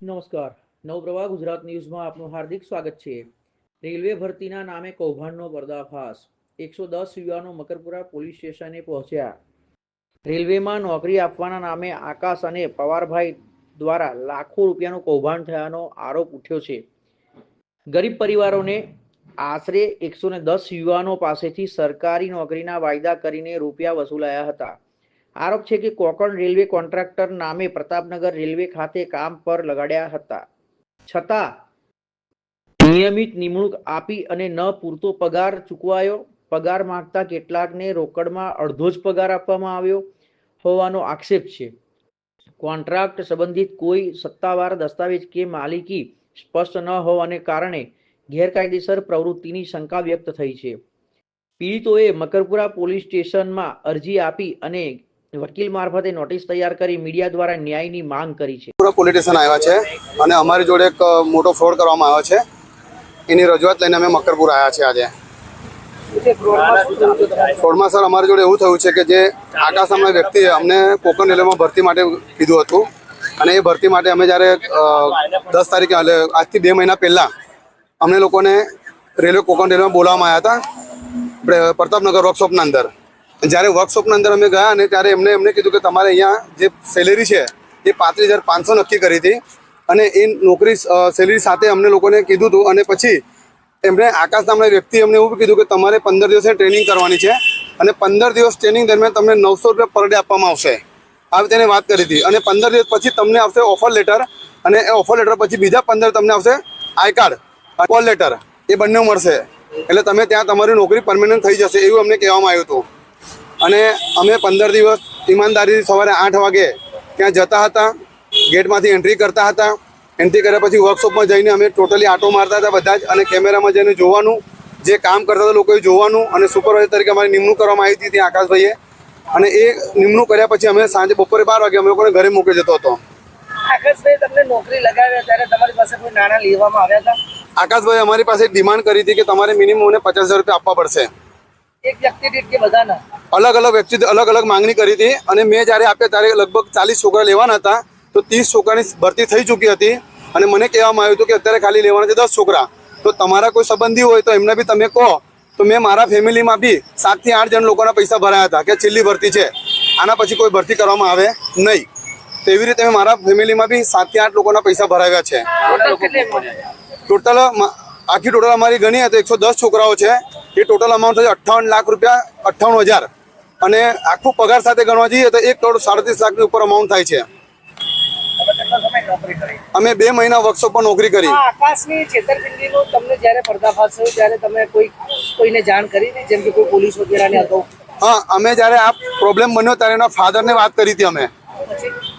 નમસ્કાર. નવપ્રવાહ ગુજરાત ન્યૂઝમાં આપનું હાર્દિક સ્વાગત છે. રેલવે ભરતીના નામે કૌભાંડનો પર્દાફાશ. 110 યુવાનો મકરપુરા પોલીસ સ્ટેશને પહોંચ્યા. રેલવેમાં નોકરી આપવાના નામે આકાશ અને પવારભાઈ દ્વારા લાખો રૂપિયાનું કૌભાંડ થયાનો આરોપ ઉઠ્યો છે. ગરીબ પરિવારોને આશરે 110 યુવાનો પાસેથી સરકારી નોકરીના વાયદા કરીને રૂપિયા વસૂલાયા હતા. આરોપ છે કે કોકણ રેલવે કોન્ટ્રાક્ટર નામે પ્રતાપનગર રેલવે ખાતે કામ પર લગાડ્યા હતા, છતાં નિયમિત નિમણૂક આપી અને ન પૂરતો પગાર ચૂકવાયો. પગાર માંગતા કેટલાકને રોકડમાં અડધો જ પગાર આપવામાં આવ્યો હોવાનો આક્ષેપ છે. કોન્ટ્રાક્ટ સંબંધિત કોઈ સત્તાવાર દસ્તાવેજ કે માલિકી સ્પષ્ટ ન હોવાને કારણે ગેરકાયદેસર પ્રવૃત્તિની શંકા વ્યક્ત થઈ છે. પીડિતોએ મકરપુરા પોલીસ સ્ટેશનમાં અરજી આપી અને વકીલ મારફતે નોટિસ તૈયાર કરી મીડિયા દ્વારા ન્યાયની માંગ કરી છે. પોલીસ સ્ટેશન આવ્યા છે અને અમારી જોડે એક મોટો ફ્રોડ કરવામાં આવ્યો છે. એની રજૂઆત લઈને અમે મકરપુર આવ્યા છે. આજે ફ્રોડમાં સર અમારી જોડે એવું થયું છે કે જે આકાશ નામના વ્યક્તિએ અમને કોકણ રેલવેમાં ભરતી માટે કીધું હતું અને એ ભરતી માટે અમે જ્યારે 10 તારીખે આજથી 2 મહિના પહેલાં અમને લોકોને રેલવે કોકણ રેલવેમાં બોલાવવામાં આવ્યા હતા પ્રતાપનગર વર્કશોપના અંદર. જ્યારે વર્કશોપના અંદર અમે ગયા ને ત્યારે એમને કીધું કે તમારે અહીંયા જે સેલેરી છે એ 35,500 નક્કી કરી હતી અને એ નોકરી સેલેરી સાથે અમને લોકોને કીધું હતું. અને પછી એમણે આકાશ નામના વ્યક્તિ અમને એવું કીધું કે તમારે 15 દિવસની ટ્રેનિંગ કરવાની છે અને 15 દિવસ ટ્રેનિંગ દરમિયાન તમને 900 રૂપિયા પર ડે આપવામાં આવશે, આવી તેને વાત કરી હતી. અને 15 દિવસ પછી તમને આવશે ઓફર લેટર અને એ ઓફર લેટર પછી બીજા 15 તમને આવશે આઈ કાર્ડ, કોલ લેટર, એ બંને મળશે. એટલે તમે ત્યાં તમારી નોકરી પરમેનન્ટ થઈ જશે એવું અમને કહેવામાં આવ્યું હતું. અને અમે 15 દિવસ ઈમાનદારી સવારે 8 વાગે ત્યાં જતા હતા, ગેટમાંથી એન્ટ્રી કરતા હતા. એન્ટ્રી કર્યા પછી વર્કશોપમાં જઈને અમે ટોટલી આંટો મારતા હતા બધા જ, અને કેમેરામાં જઈને જોવાનું, જે કામ કરતા હતા લોકોએ જોવાનું. અને સુપરવાઇઝર તરીકે અમારી નિમણૂક કરવામાં આવી હતી ત્યાં આકાશભાઈએ. અને એ નિમણૂક કર્યા પછી અમે સાંજે બપોરે 12 વાગે અમે લોકોને ઘરે મૂકી જતો હતો. આકાશભાઈ તમને નોકરી લગાવ્યા ત્યારે તમારી પાસે કોઈ નાણાં લેવામાં આવ્યા હતા? આકાશભાઈ અમારી પાસે ડિમાન્ડ કરી હતી કે તમારે મિનિમમ મને 50,000 રૂપિયા આપવા પડશે. એક વ્યક્તિ દીઠ કે બધાના? અલગ અલગ વ્યક્તિ અલગ અલગ માંગણી કરી હતી. અને મેં જ્યારે આપ્યા ત્યારે લગભગ 40 છોકરા લેવાના હતા, તો 30 છોકરાની ભરતી થઈ ચૂકી હતી. અને મને કહેવામાં આવ્યું હતું કે અત્યારે ખાલી લેવાના છે 10 છોકરા. તો તમારા કોઈ સંબંધી હોય તો એમને બી તમે કહો. તો મેં મારા ફેમિલીમાં બી 7 થી 8 જણ લોકોના પૈસા ભરાયા હતા કે છેલ્લી ભરતી છે, આના પછી કોઈ ભરતી કરવામાં આવે નહીં. તેવી રીતે મેં મારા ફેમિલીમાં બી 7 થી 8 લોકોના પૈસા ભરાવ્યા છે. ટોટલ આખી ટોટલ અમારી ગણી તો 110 છોકરાઓ છે. એ ટોટલ અમાઉન્ટ છે 58 લાખ રૂપિયા, 58,000. અને આખું પગાર સાથે ગણવા જઈએ તો 1,37 લાખની ઉપર અમાઉન્ટ થાય છે. અમે 2 મહિના વર્કશોપ પર નોકરી કરી. આકાશની છેતરપિંડીનો તમને જ્યારે પર્દાફાશ થયો ત્યારે તમે કોઈને જાણ કરી હતી, જેમ કે કોઈ પોલીસ વગેરેને હતો? હા, અમે જ્યારે આ પ્રોબ્લેમ બન્યો ત્યારે એના ફાધરને વાત કરી હતી અમે.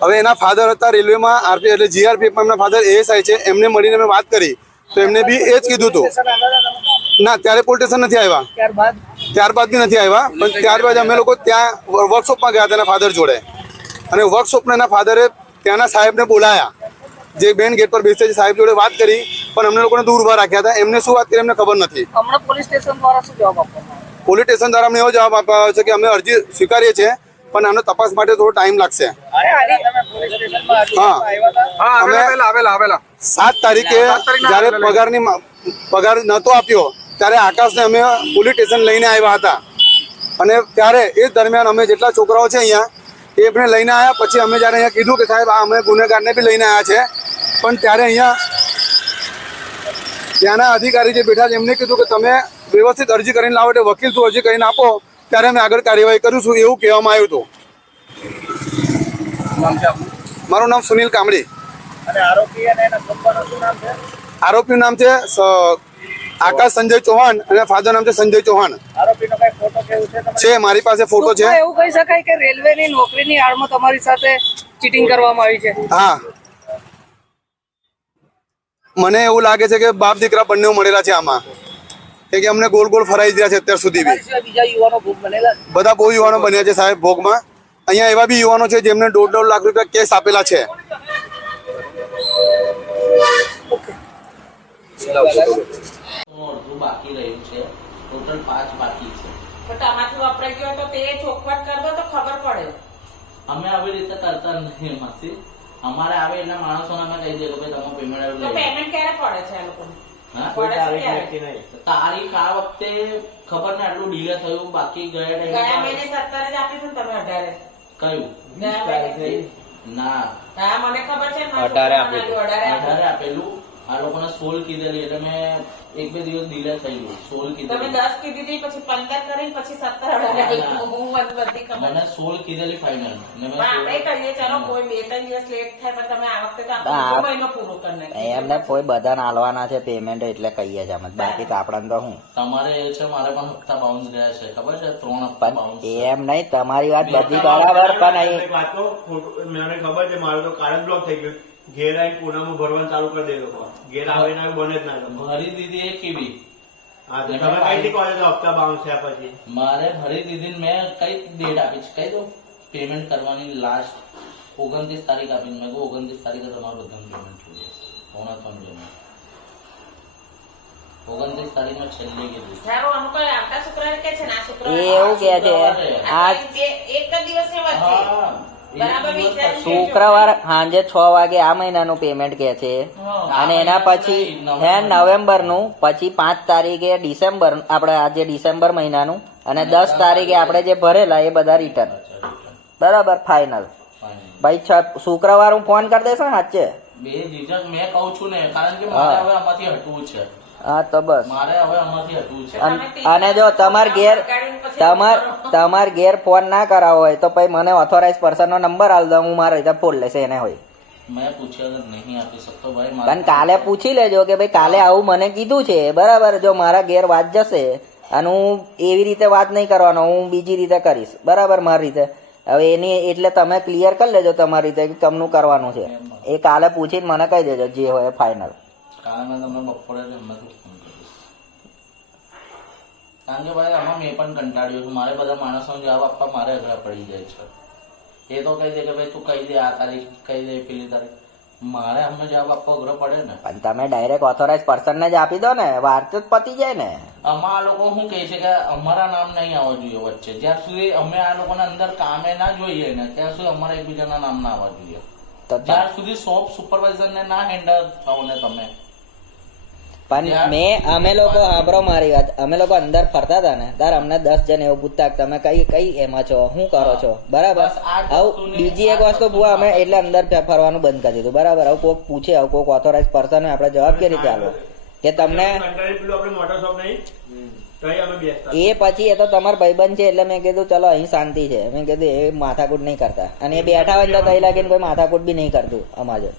હવે એના ફાધર હતા રેલવેમાં આરપી એટલે જીઆરપીએફમાં એમના ફાધર એએસઆઈ છે. એમને મળીને અમે વાત કરી તો એમને બી એ જ કીધું હતું. ના, ત્યારે પોલીસ સ્ટેશન નથી આવ્યા, ત્યારબાદ બી નથી આવ્યા. પણ ત્યારબાદ અમે લોકો ત્યાં વર્કશોપમાં ગયા હતા એના ફાધર જોડે. અને વર્કશોપના એના ફાધરે ત્યાંના સાહેબને બોલાયા, જે બેન ગેટ પર બેસે છે સાહેબ જોડે વાત કરી. પણ અમને લોકોને દૂર ઉભા રાખ્યા હતા. એમને શું વાત કરી એમને ખબર નથી. હમણાં પોલીસ સ્ટેશન દ્વારા શું જવાબ આપવામાં આવ્યો? પોલીસ સ્ટેશન દ્વારા અમને એવો જવાબ આપવામાં આવ્યો છે કે અમે અરજી સ્વીકારીએ છીએ પણ આનો તપાસ માટે થોડો ટાઈમ લાગશે. હા, અમે 7 તારીખે જ્યારે પગાર નહોતો આપ્યો ત્યારે આકાશને અમે પોલીસ સ્ટેશન લઈને આવ્યા હતા. અને ત્યારે એ દરમિયાન અમે જેટલા છોકરાઓ છે અહીંયા એમને લઈને આવ્યા. પછી અમે જ્યારે અહીંયા કીધું કે સાહેબ આ અમે ગુનેગારને બી લઈને આવ્યા છે, પણ ત્યારે અહીંયા ત્યાંના અધિકારી જે બેઠા છે એમને કીધું કે તમે વ્યવસ્થિત અરજી કરીને લાવો, એટલે વકીલ થ્રુ અરજી કરીને આપો ત્યારે અમે આગળ કાર્યવાહી કરીશું એવું કહેવામાં આવ્યું હતું. મારું નામ સુનિલ કામડી. આરોપીનું નામ છે આકાશ સંજય ચૌહાણ અને ફાધર નામ છે સંજય ચૌહાણ. છે મારી પાસે ફોટો છે. એવું કહી શકાય કે રેલવેની નોકરીની આડમાં તમારી સાથે ચીટિંગ કરવામાં આવી છે? હા, મને એવું લાગે છે કે બાપ દીકરા બંને મળેલા છે આમાં, કે અમને ગોલ ગોલ ફરાઈ રહ્યા છે અત્યાર સુધી બી. બીજા યુવાનો ભોગ બનેલા? બધા બહુ યુવાનો બન્યા છે સાહેબ ભોગમાં. અહીંયા એવા બી યુવાનો છે જેમને 1.5 લાખ રૂપિયા કેસ આપેલા છે. બાકી રહ્યું છે, ટોટલ 5 બાકી છે. પણ આમાંથી વપરાઈ ગયો તો તે ચોખવટ કરવો તો ખબર પડે. અમે આવી રીતે કરતા નહીં માસી. અમારે આવે એટલે માણસોને અમે કહી દઈએ કે ભાઈ તમારું પેમેન્ટ આવ્યું તો લઈ લો. પેમેન્ટ ક્યારે પડે છે આ લોકોને? હા? પડે છે ક્યારે? તારીખ આ વખતે ખબર ને આટલું ડીલે થયું, બાકી ગયા ગયા ટાઈમ મહિને 17 જ આપી હતું ને તમે 18. કયું ગયા મહિને. ના હા મને ખબર છે ને, 18 આપી 18 18 આપેલું. આ લોકોને 16 કીધેલી એટલે મેં 1-2 દિવસ ડીલે થઈ ગયું. 16 તમે કીધેલી 10 કીધી હતી, પછી 15 કરીને પછી 17 18 હું મને બધી ખબર મને છે. 16 કીધેલી ફાઇનલ. પણ આપણે કહીએ ચાલો કોઈ 2-3 દિવસ લેટ થાય, પણ તમે આ વખતે તો આખો મહિનો પૂરો કરી નાખ્યો. એમને કોઈ બધાને આલવાના છે પેમેન્ટ એટલે કહીએ છે અમે, બાકી તો આપણા તો હું તમારે એ છે, મારે પણ હપ્તા બાઉન્સ ગયા છે ખબર છે, 3 હપ્તા બાઉન્સ. એમ નહીં, તમારી વાત બધી બરાબર, પણ અહીં મને ખબર છે, મારું તો કાર્ડ બ્લોક થઈ ગયું. ઘેર આવીને પૂનામાં ભરવાનું ચાલુ કરી દે લોકો. ઘેર આવીને બને જ ના ગમે. ભરી દીધી એ કેવી હા તો તમે કઈથી કહો છો હપ્તા બાઉન્સ થયા પછી? મારે ભરી દીધી ને મેં કઈ ડેટ આપી છે કહી દો. પેમેન્ટ કરવાની લાસ્ટ 29 તારીખ આપી. મેં કહું 29 તારીખે તમારું બધાનું પેમેન્ટ થઈ જશે. 3 પેમેન્ટ 29 તારીખમાં છેલ્લે કીધું. સારું, આનું કોઈ આવતા શુક્રવારે કે છે ને આ એ શુક્રવારે એવું કે છે આ આ એક જ દિવસે વચ્ચે હા, બરાબર એક દિવસ વિચારી પછી. શુક્રવાર સાંજે 6 વાગે આ મહિનાનું પેમેન્ટ કે છે, અને એના પછી હે નવેમ્બર નું, પછી 5 તારીખે ડિસેમ્બર, આપણે આજે ડિસેમ્બર મહિનાનું, અને 10 તારીખે આપણે જે ભરેલા એ બધા રિટર્ન. બરાબર, ફાઇનલ. ભાઈ શુક્રવાર હું ફોન કરી દઈશ ને સાચે. બે જીજક મેં કહું છું ને, કારણ કે મારે હવે આમાંથી હટવું છે. હા તો બસ. મારે હવે આમાંથી હટવું છે. અને જો તમાર ઘેર ફોન ના કરાવો હોય તો પછી મને ઓથોરાઇઝ પર્સન નો નંબર આલ દો, હું મારા રીતે ફોન લેશે એને હોય. મેં પૂછ્યા વગર નહીં આપી શકતો ભાઈ. પણ કાલે પૂછી લેજો કે ભાઈ કાલે આવું મને કીધું છે, બરાબર. જો મારા ઘેર વાત જશે અને હું એવી રીતે વાત નહીં કરવાનો, હું બીજી રીતે કરીશ, બરાબર, મારી રીતે. હવે એની એટલે તમે ક્લિયર કરી લેજો તમારી રીતે કે કમનું કરવાનું છે. એ કાલે પૂછીને મને કહી દેજો જે હોય ફાઇનલ. કાલે મેં તમને બપોરે જ હમણાં ફોન કરીશ. કારણ કે ભાઈ આમાં મેં પણ કંટાળ્યો છું. મારે બધા માણસોને જવાબ આપવા મારે અઘરા પડી જાય છે. એ તો કહી દે કે ભાઈ તું કહી દે આ તારીખ, કહી દે પેલી તારીખ. મારે અમને જવાબ આપવો અઘરો પડે ને. પણ તમે ડાયરેક્ટ ઓથોરાઇઝ પર્સનને જ આપી દો ને, વાત જ પતી જાય ને. આમાં આ લોકો શું કહે છે કે અમારા નામ નહીં આવવા જોઈએ વચ્ચે. જ્યાં સુધી અમે આ લોકોના અંદર કામે ના જોઈએ ને ત્યાં સુધી અમારા એકબીજાના નામ ના આવવા જોઈએ. તો જ્યાં સુધી શોપ સુપરવાઇઝર ને ના હેન્ડલ થાવ ને તમે. પણ અમે લોકો સાંભળો મારી વાત, અમે લોકો અંદર ફરતા હતા ને ત્યારે અમને 10 જણ એવું પૂછતા કે તમે કઈ એમાં છો, શું કરો છો, બરાબર. આવું બીજી એક વસ્તુ બુઆ, અમે એટલે અંદર ફરવાનું બંધ કરી દીધું, બરાબર. આવું કોઈક પૂછે, આવું કોઈક ઓથોરાઇઝ પર્સન આપણે જવાબ કેવી રીતે આપવો કે તમને મોટો શોપ નહીં તો અહીં અમે બેસતા. એ પછી એ તો તમારા ભાઈબંધ છે એટલે મેં કીધું ચલો અહીં શાંતિ છે, મેં કીધું એ માથાકૂટ નહીં કરતા. અને એ બેઠા હોય તો કઈ લાગીને કોઈ માથાકૂટ બી નહીં કરતું અમારે.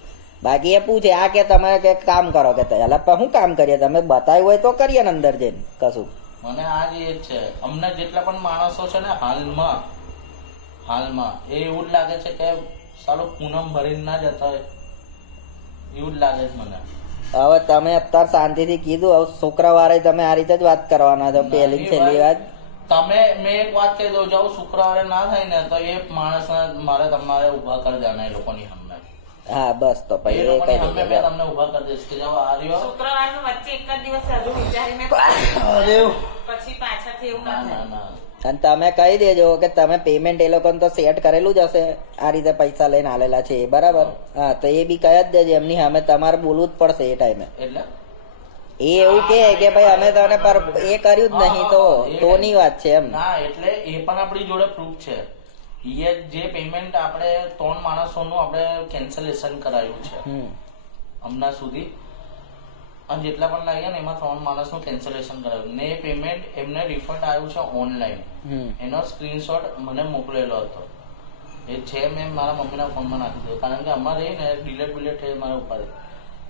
બાકી એ પૂછે આ કે તમે કે કામ કરો કે એટલે શું કામ કરીએ, તમે બતાવ્યું હોય તો કરીએ ને અંદર જઈને કશું. મને આ જ એ જ છે. અમને જેટલા પણ માણસો છે ને હાલમાં એ એવું જ લાગે છે કે સાલો પૂનમ ભરીને ના જતા હોય એવું જ લાગે છે મને. હવે તમે અત્યારે શાંતિથી કીધું, હવે શુક્રવારે તમે આ રીતે જ વાત કરવાના છો, પહેલી છેલ્લી વાત. તમે મેં એક વાત કહી દઉં, જો શુક્રવારે ના થાય ને તો એ માણસ મારે તમારે ઉભા કરી દેવાના એ લોકોની સામે. હા બસ, તો એ પછી એ લોકોની કહી સામે દેજો. મેં તમને ઉભા કરી દઈશ કે જાઓ આ રહ્યો. શુક્રવારનું વચ્ચે એક જ દિવસ હજુ વિચારીને પછી પાછળથી એવું ના ના થાય. ના અને તમે કહી દેજો કે તમે પેમેન્ટ એ લોકોને તો સેટ કરેલું જ હશે, આ રીતે પૈસા લઈને આલેલા છે, બરાબર. હા તો એ બી કહી જ દેજો એમની સામે, તમારે બોલવું જ પડશે એ ટાઈમે. એટલે એ એવું કે ભાઈ અમે તને પર એ કર્યું જ નહીં તો ની વાત છે એમ. ના એટલે એ પણ આપણી જોડે પ્રૂફ છે. એ જે પેમેન્ટ આપણે 3 માણસોનું આપણે કેન્સલેશન કરાયું છે હમણાં સુધી, અને જેટલા પણ લાગ્યા ને એમાં 3 માણસનું કેન્સલેશન કરાયું ને એ પેમેન્ટ એમને રિફંડ આવ્યું છે ઓનલાઈન. એનો સ્ક્રીનશોટ મને મોકલેલો હતો. એ છે મેં મારા મમ્મીના ફોનમાં નાખી દીધો, કારણ કે અમારે ને ડિલેટ થઈ મારા ઉપર.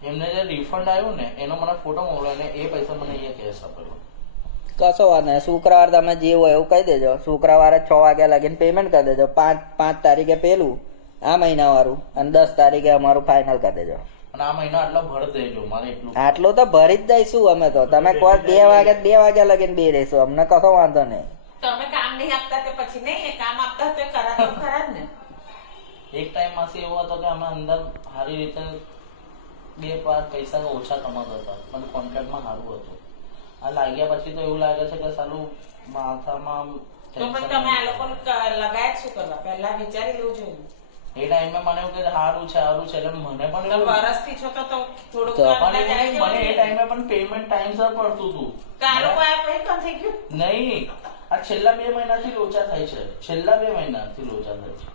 એમને જે રિફંડ આવ્યું ને એનો મને ફોટો મોકલ્યો ને એ પૈસા મને અહીંયા કેશ આપેલો. કશો વાત નહીં, શુક્રવાર તમે જે હોય એવું કહી દેજો. શુક્રવારે 6 વાગ્યા લાગીને પેમેન્ટ કરી દેજો. 5 તારીખે પેલું આ મહિના વાળું અને 10 તારીખે અમારું ફાઇનલ કરી દેજો. અને આ મહિનો આટલો ભર દેજો મારે એટલું. આટલું તો ભરી જ દઈશું અમે તો. તમે કોઈ 2 વાગ્યા લગીને બે રહીશું, અમને કશો વાંધો નહીં. તમે કામ નહીં આપતા તો પછી નહીં, એ કામ આપતા તો કરા તો ખરા જ ને. એક ટાઈમ માંથી એવો હતો કે અમે અંદર સારી રીતે 2-5 પૈસા ઓછા કમાતા હતા, પણ કોન્ટ્રાક્ટમાં સારું હતું. આ લાગ્યા પછી તો એવું લાગે છે કે સાલું માથામાં તો પણ તમે આ લોકોને લગાય શું કરવા, પહેલા વિચારી લેવું જોઈએ. એ ટાઈમે મને એવું કે સારું છે એટલે મને પણ તો એવું- વરસથી છો તો થોડુંક તો પણ અંદર જાય એવું મને એ છે. ટાઈમે પણ પેમેન્ટ ટાઈમસર પડતું હતું તો આ લોકો આ પછી બંધ થઈ ગયું. નહીં, આ છેલ્લા 2 મહિનાથી લોચા થાય છે. છેલ્લા 2 મહિનાથી લોચા થાય છે.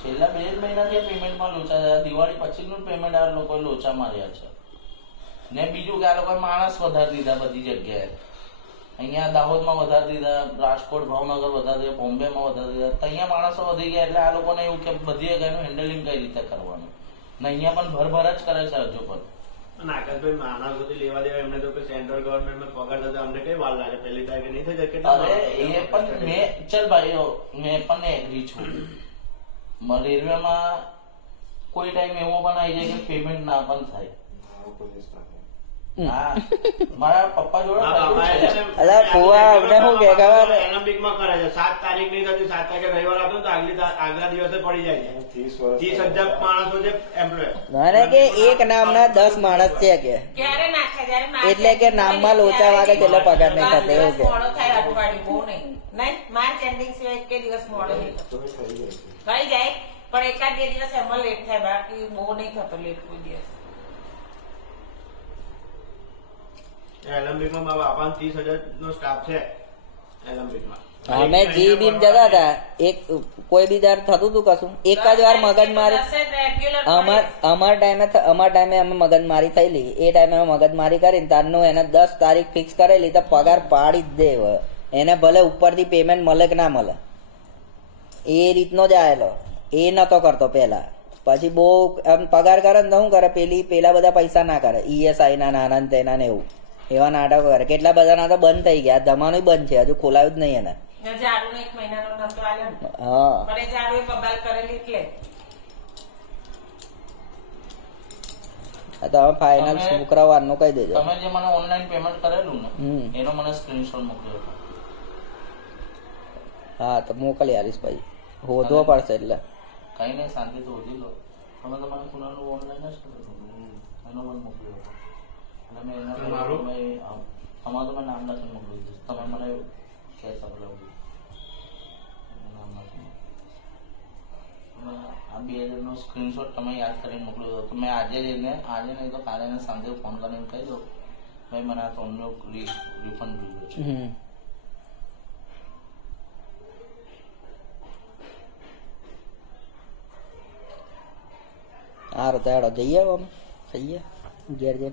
છેલ્લા 2 મહિનાથી આ પેમેન્ટમાં લોચા થયા. દિવાળી પછીનું પેમેન્ટ આ લોકોએ લોચા માર્યા છે. ને બીજું કે આ લોકોએ માણસ વધારી દીધા બધી જગ્યાએ. અહીંયા દાહોદમાં વધારી દીધા, રાજકોટ ભાવનગર વધારી દીધા, બોમ્બેમાં વધારી દીધા. તો અહીંયા માણસો વધી ગયા એટલે આ લોકોને એવું કે બધી જગ્યાનું હેન્ડલિંગ કઈ રીતે કરવાનું. ને અહીંયા પણ ભરભર જ કરે છે હજુ પણ. અને આકાશભાઈ માણસોથી લેવા દેવા એમને તો કે સેન્ટ્રલ ગવર્મેન્ટમાં પગાર થતા અમને કઈ વાર લાગે, પહેલી તારીખે નહીં થઈ જાય કેટલા અરે એ પણ ચલ ભાઈઓ મેં પણ એગ્રી છું. રેલવેમાં કોઈ ટાઈમ એવો પણ આવી જાય કે પેમેન્ટ ના પણ થાય. હા, મારા પપ્પા જોડે થયેલું છે. અલા ફુવા અમને શું કે ખબર એનામિકમાં કરે છે 7 તારીખ નહીં થતી, 7 તારીખે રવિવાર આવતો ને તો આગલા દિવસે પડી જાય છે 30,000 માણસો છે એમ્પ્લોય. મને કે એક નામના 10 માણસ છે કે ક્યારે નાખે જ્યારે માર્ચ એટલે કે નામમાં લોચા વાગે એટલે પગાર નહીં થતો એવું દિવસ કે. મોડો થાય અઠવાડિયું બહુ નહીં. નહીં માર્ચ એન્ડિંગ સિવાય એક દિવસ મોડો નહીં થતો. થઈ જાય પણ એકાદ 2 દિવસ એમાં લેટ થાય, બાકી બહુ નહીં થતો લેટ કોઈ દિવસ. એનામિકમાં મારા બાપાનો 30,000 નો સ્ટાફ છે એનામિકમાં. અમે જી બીમ જતા હતા એક કોઈ બી દર થતું હતું કશું એક જ વાર મગજમારી અમાર ટાઈમે અમે મગજમારી થયેલી એ ટાઈમે અમે મગજમારી કરીને તારનું એને 10 તારીખ ફિક્સ કરેલી તો પગાર પાડી જ દે હવે. એને ભલે ઉપરથી પેમેન્ટ મળે કે ના મળે એ રીતનો જ આવેલો એ નતો કરતો પેલા. પછી બહુ પગાર કરે ને તો શું કરે પેલા બધા પૈસા ના કરે ઈએસઆઈ ના નાના ને તેના ને એવું એવા નાટકો કરે. કેટલા બધા ના તો બંધ થઈ ગયા, જમાનું બંધ છે હજુ ખોલાયું જ નહીં એને. ઝાડુનો 1 મહિનાનો નતો આલ્યો ને. હા પણ એ ઝાડુ એ બબાલ કરેલી એટલે આ તો હવે ફાઇનલ તમે- શુક્રવારનું કહી દેજો. તમે જે મને ઓનલાઈન પેમેન્ટ કરેલું ને હમ. એનો મને સ્ક્રીનશોટ મોકલ્યો હતો. હા તો મોકલી આવીશ ભાઈ, હોધવો પડશે એટલે. કઈ નહીં, શાંતિથી હોધી લો. તમે તો મને કુનાલનું ઓનલાઈન જ કરેલું, એનો મને મોકલ્યો હતો. એટલે મેં એના પર મારું? તમારું તો મેં નામ લખીને મોકલી દીધું. તમે મને કેશ આપેલું નામ લખીને. આ 2000 નો સ્ક્રીનશોટ તમે યાદ કરીને મોકલ્યો હતો. તો મેં આજે નહીં તો કાલે એને સાંજે ફોન કરીને કહી દો ભાઈ મને આ 3નો રિફંડ જોઈએ છે. હમ. સારું તો હેડો જઈએ હવે અમે ખાઈએ ઘેર જઈએ.